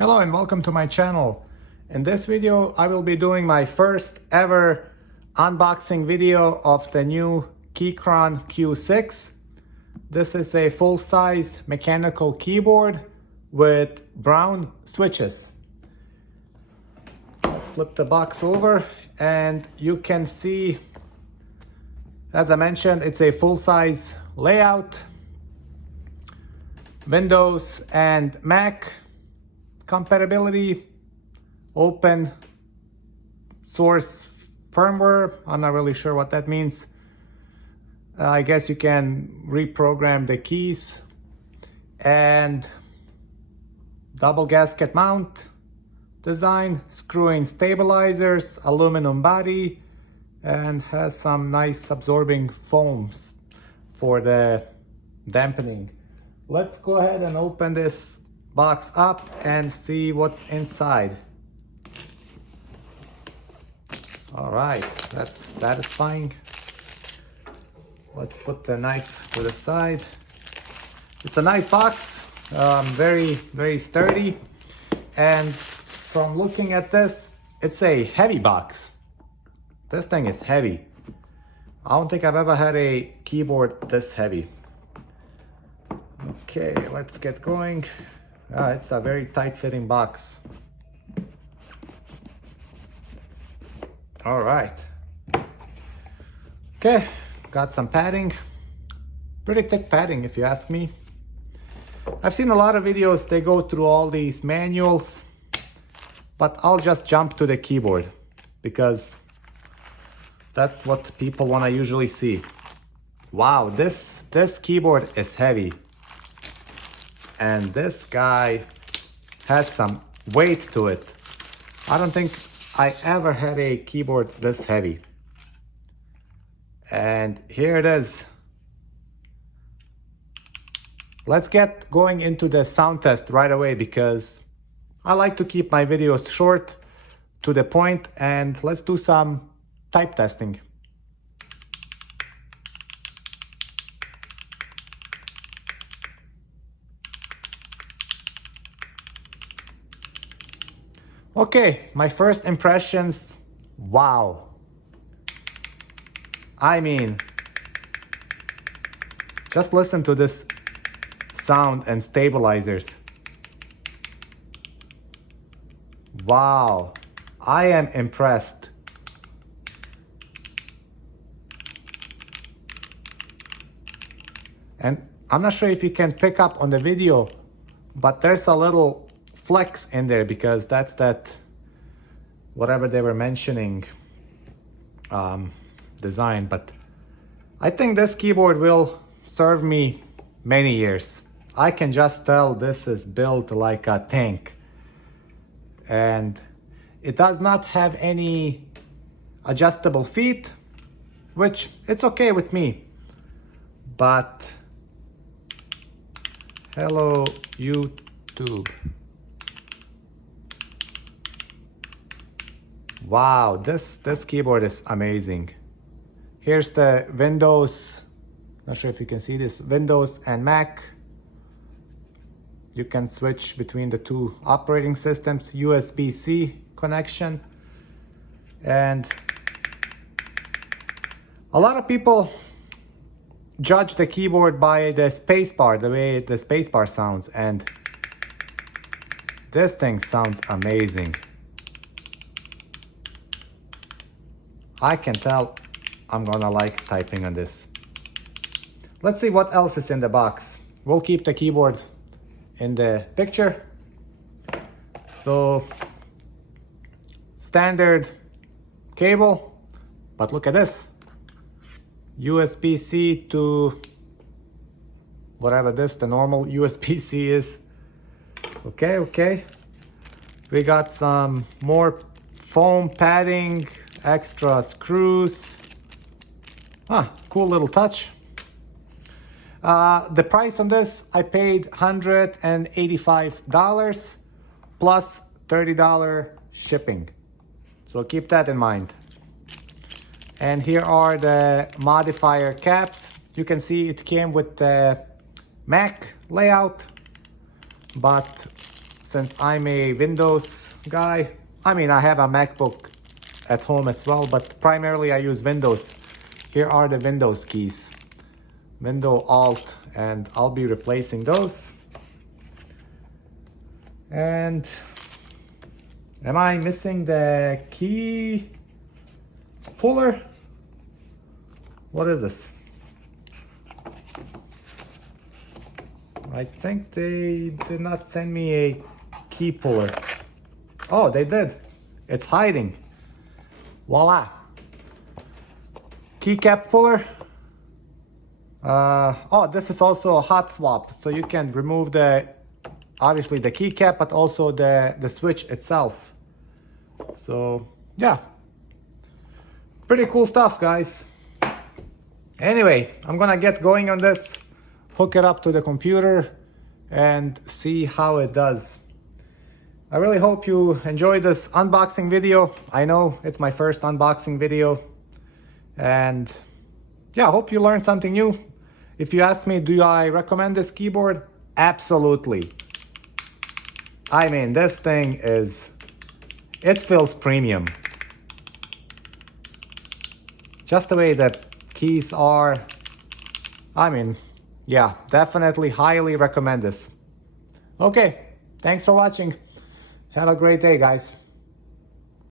Hello and welcome to my channel. In this video I will be doing my first ever unboxing video of the new Keychron Q6. This is a full-size mechanical keyboard with brown switches. Let's flip the box over and you can see, as I mentioned, it's a full-size layout. Windows and Mac compatibility, open source firmware. I'm not really sure what that means. I guess you can reprogram the keys, and double gasket mount design, screw-in stabilizers, aluminum body, and has some nice absorbing foams for the dampening. Let's go ahead and open this box up and see what's inside. All right, that's satisfying. Let's put the knife to the side. It's a nice box, very sturdy, and from looking at this, it's a heavy box. This thing is heavy. I don't think I've ever had a keyboard this heavy. Okay, let's get going. It's a very tight-fitting box. All right. Okay, got some padding. Pretty thick padding, if you ask me. I've seen a lot of videos, they go through all these manuals, but I'll just jump to the keyboard because that's what people want to usually see. Wow, this keyboard is heavy. And this guy has some weight to it. I don't think I ever had a keyboard this heavy. And here it is. Let's get going into the sound test right away because I like to keep my videos short, to the point, and let's do some type testing. Okay, my first impressions, wow. I mean, just listen to this sound and stabilizers. Wow, I am impressed. And I'm not sure if you can pick up on the video, but there's a little flex in there because that's that whatever they were mentioning design. But I think this keyboard will serve me many years. I can just tell this is built like a tank, and it does not have any adjustable feet, which it's okay with me. But hello YouTube. Wow, this keyboard is amazing. Here's the Windows, not sure if you can see this, Windows and Mac. You can switch between the two operating systems, USB-C connection. And a lot of people judge the keyboard by the spacebar, the way the spacebar sounds, and this thing sounds amazing. I can tell I'm gonna like typing on this. Let's see what else is in the box. We'll keep the keyboard in the picture. So, standard cable, but look at this. USB-C to whatever the normal USB-C is. Okay. We got some more foam padding, extra screws. Cool little touch. The price on this, I paid $185 plus $30 shipping. So keep that in mind. And here are the modifier caps. You can see it came with the Mac layout, but since I'm a Windows guy. I mean, I have a MacBook at home as well, but primarily I use Windows. Here are the Windows keys. Window Alt, and I'll be replacing those. And am I missing the key puller? What is this? I think they did not send me a key puller. Oh, they did. It's hiding. Voila. Keycap puller. Oh, this is also a hot swap, so you can remove obviously the keycap, but also the switch itself. So yeah, pretty cool stuff, guys. Anyway, I'm gonna get going on this, hook it up to the computer, and see how it does. I really hope you enjoyed this unboxing video. I know it's my first unboxing video, and yeah, I hope you learned something new. If you ask me, do I recommend this keyboard? Absolutely. I mean, this thing it feels premium. Just the way that keys are, I mean, yeah, definitely highly recommend this. Okay, thanks for watching. Have a great day, guys.